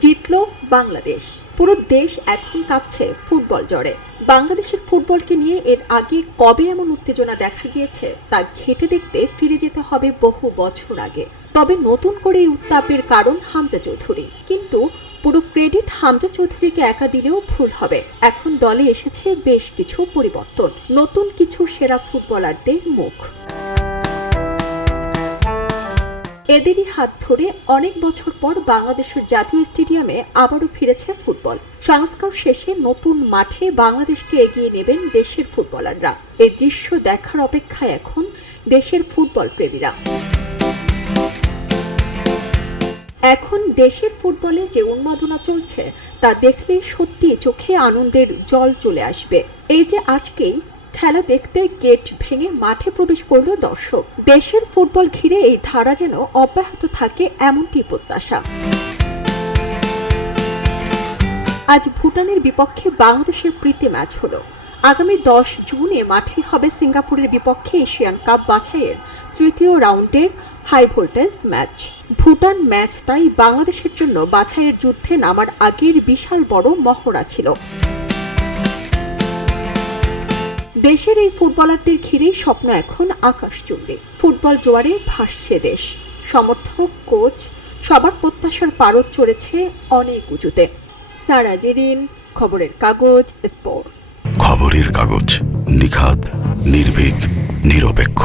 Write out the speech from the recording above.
জিতল বাংলাদেশ। পুরো দেশ এখন কাঁপছে ফুটবল জ্বরে। বাংলাদেশের ফুটবলকে নিয়ে এর আগে কবে এমন উত্তেজনা দেখা গিয়েছে, তা ঘেটে দেখতে ফিরে যেতে হবে বহু বছর আগে। তবে নতুন করে এই উত্তাপের কারণ হামজা চৌধুরী। কিন্তু পুরো ক্রেডিট হামজা চৌধুরীকে একা দিলেও ভুল হবে। এখন দলে এসেছে বেশ কিছু পরিবর্তন, নতুন কিছু সেরা ফুটবলারদের মুখ। এদেরই হাত ধরে অনেক বছর পর বাংলাদেশের জাতীয় স্টেডিয়ামে আবারও ফিরেছে ফুটবল। সংস্কার শেষে নতুন মাঠে বাংলাদেশকে এগিয়ে নেবেন দেশের ফুটবলাররা। এই দৃশ্য দেখার অপেক্ষায় এখন দেশের ফুটবল প্রেমীরা। এখন দেশের ফুটবলে যে উন্মাদনা চলছে, তা দেখলে সত্যি চোখে আনন্দের জল চলে আসবে। এই যে আজকেই খেলা দেখতে গেট ভেঙে মাঠে প্রবেশ করল দর্শক। দেশের ফুটবল ঘিরে এই ধারা যেন অব্যাহত থাকে এমনটি প্রত্যাশা। আজ ভুটানের বিপক্ষে বাংলাদেশের প্রীতি ম্যাচ হলো। আগামী দশ জুনে মাঠে হবে সিঙ্গাপুরের বিপক্ষে এশিয়ান কাপ বাছাইয়ের তৃতীয় রাউন্ডের high voltage match. Bhutan match তাই বাংলাদেশের জন্য বাছাইয়ের যুদ্ধে নামার আগের বিশাল বড় মহড়া ছিল। দেশের এই ফুটবলারদের ঘিরেই স্বপ্ন এখন আকাশ চুম্বে ফুটবল জোয়ারে ভাসছে দেশ। সমর্থক, কোচ, সবার প্রত্যাশার পারদ চড়েছে অনেক উঁচুতে। সারা জেরিন, খবরের কাগজ, স্পোর্টস। খবরের কাগজ নিখাদ নির্ভীক, নিরপেক্ষ।